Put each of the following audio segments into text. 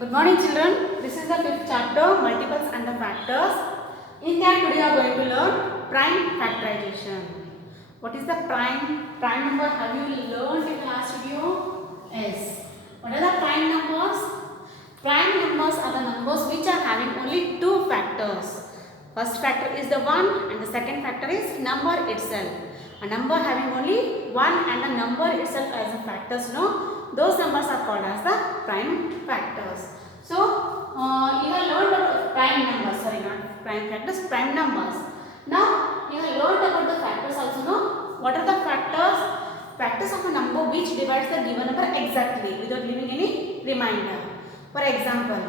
Good morning children. This is the fifth chapter, multiples and the factors. In that today we are going to learn prime factorization. What is the prime number? Have you learned in the last video? Yes. What are the prime numbers? Prime numbers are the numbers which are having only two factors. First factor is the 1 and the second factor is number itself. A number having only 1 and the number itself as a factors, those numbers are called as the prime factors. So, you have learned about prime numbers, sorry not prime factors, prime numbers. Now, you have learned about the factors also, no? What are the factors? Factors of a number which divides the given number exactly without leaving any remainder. For example,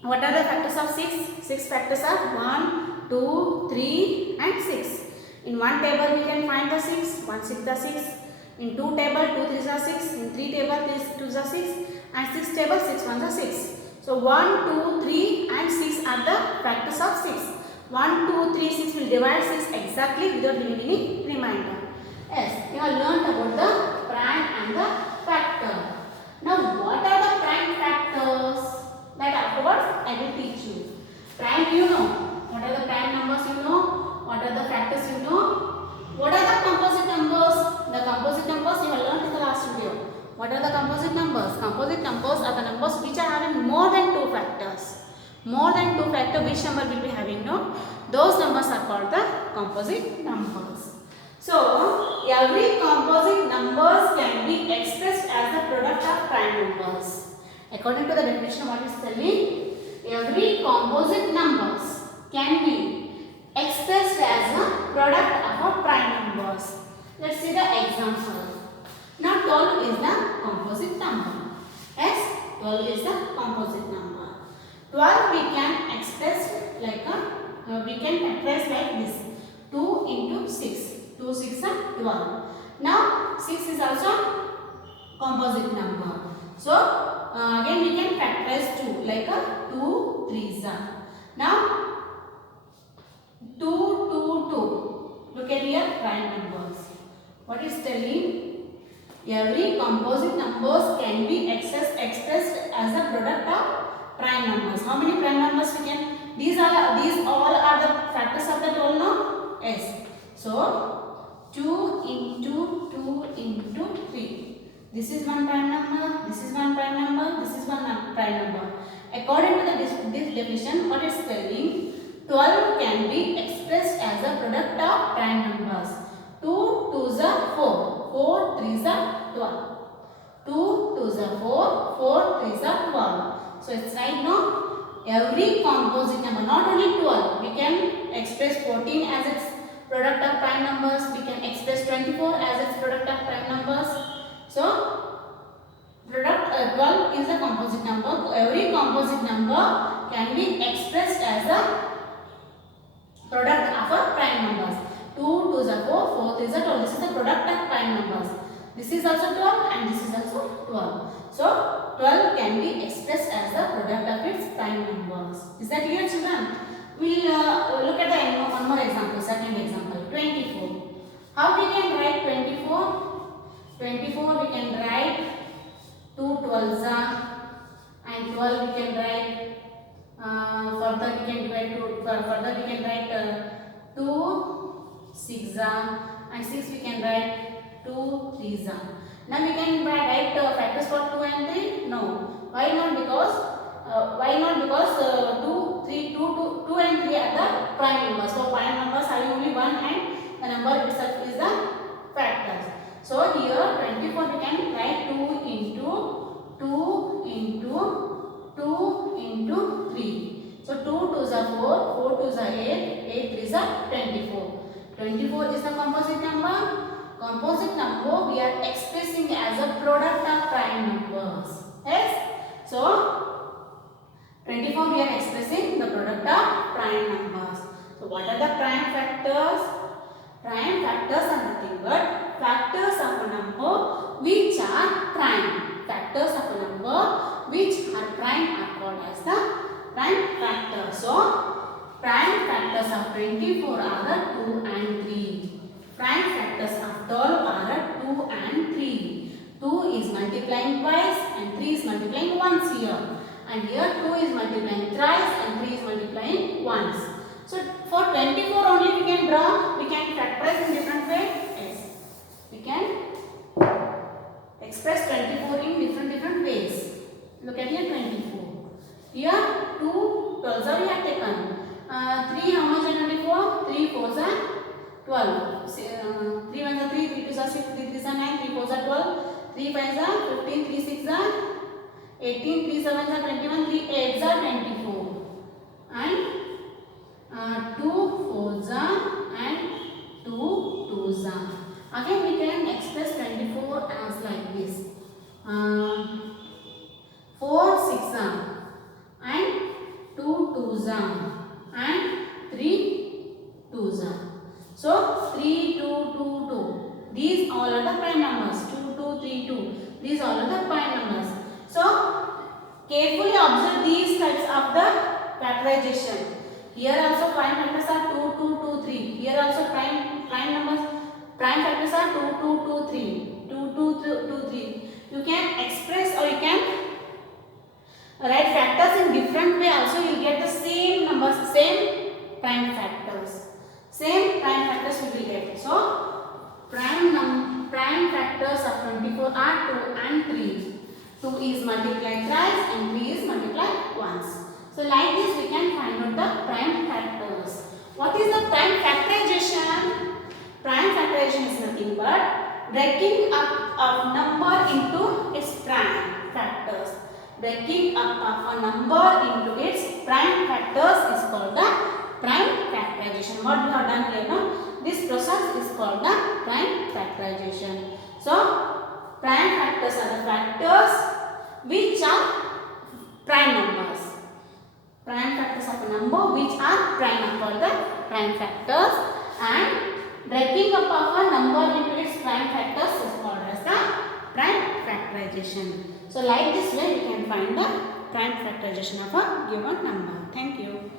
what are the factors of 6? 6 factors are 1, 2, 3 and 6. In one table we can find the 6, 1 6 are 6. In 2 table 2 3s are 6. In 3 table 3 2s are 6. And 6 table 6 1s are 6. So 1, 2, 3 and 6 are the factors of 6. 1, 2, 3, 6 will divide 6 exactly without leaving any remainder. Yes, you have learnt about the prime and the factor. Now what are the prime factors? That afterwards I will teach you. Prime you know. What are the prime numbers you know? What are the factors you know? What are the composite numbers? The composite numbers you have learnt in the last video. What are the composite numbers? Composite numbers are the numbers which are having more than two factors. More than two factors, which number will be having, no? Those numbers are called the composite numbers. So, every composite numbers can be expressed as the product of prime numbers. According to the definition what is telling, every composite numbers can be expressed as a product of a prime numbers. Let's see the example. Now 12 is the composite number. Yes, 12 is the composite number. 12 we can express like this. 2 into 6. 2 6 are 12. Now 6 is also composite number. So again we can factorize 2 like a 2 3s are. Now 2 2 2. Look at here prime numbers. What is telling? Every composite numbers can be expressed as a product of prime numbers. How many prime numbers we can? These all are the factors of the 12 now? Yes. So 2 into 2 into 3. This is one prime number. This is one prime number. This is one prime number. According to this definition, what is telling? 12 can be expressed as a product of prime numbers. 2 2s are 4. 4 3s are 12. 2 2s are 4. 4 3s are 12. So it's right now. Every composite number, not only 12, we can express 14 as its product of prime numbers. We can express 24 as its product of prime numbers. So product 12 is a composite number. Every composite number can be expressed as a product of a prime numbers. 2 2s are 4, 4 3s are 12. This is the product of prime numbers. This is also 12 and this is also 12. So 12 can be expressed as the product of its prime numbers. Is that clear, children? We will look at the one more example, second example, 24. How we can write 24? 24 we can write 2 12s and 12 we can write further we can divide further we can write 2 6 and 6 we can write 2 3s. Now we can write factors for 2 and 3? No. Why not? Because 2 and 3 are the prime numbers. So prime numbers having only 1 and the number itself is the factors. So here 24 we can write 2 into 2 into 2 into 3. So 2 2s are 4, 4 2s are 8, 8 3s are 24. 24 is the composite number. Composite number we are expressing as a product of prime numbers. Yes. So 24 we are expressing the product of prime numbers. So what are the prime factors? Prime factors are nothing but factors of a number which are prime. Factors of a number which are prime are called as the prime factors. So prime factors of 24 are 2 and 3. Prime factors of 12 are 2 and 3. 2 is multiplying twice and 3 is multiplying once here. and here 2 is multiplying thrice and 3 is multiplying once. So for 24 only we can factorize in different way. Yes, we can express 24 in different ways. Look at here 24. Here 2 12s we have taken. 3 how much are 24? 3 4s are 12. 3 1s are 3, 3 2s are 6, 3 3s are 9, 3 4s are 12, 3 5s are 15, 3 6s are 18, 3 7s are 21, 3 8s are 24, and 2 4s are and 2 2s are. Again we can express 24 as like this. 4 6s are and 2 2s are and 3 2s are. So 3 2 2 2. These all are the prime numbers. 2 2 3 2. These all are the prime numbers. So carefully observe these types of the factorization. Here also prime factors are 2 2 2 3. Here also prime numbers, prime factors are 2 2 2 3. 2 2 2 3. You can express or you can write factors in different way. Also you will get the same numbers, same prime factors. Same prime factors we will get. So prime factors of 24 are 2 and 3. 2 is multiplied thrice and 3 is multiplied once. So like this we can find out the prime factors. What is the prime factorization? Prime factorization is nothing but breaking up a number into its prime factors. Breaking up of a number into its prime factors is called the prime factorization. What we have done here now, this process is called the prime factorization. So prime factors are the factors which are prime numbers. Prime factors of a number which are prime are called the prime factors, and breaking up of a number into its prime factors is called as the prime factorization. So like this way we can find the prime factorization of a given number. Thank you.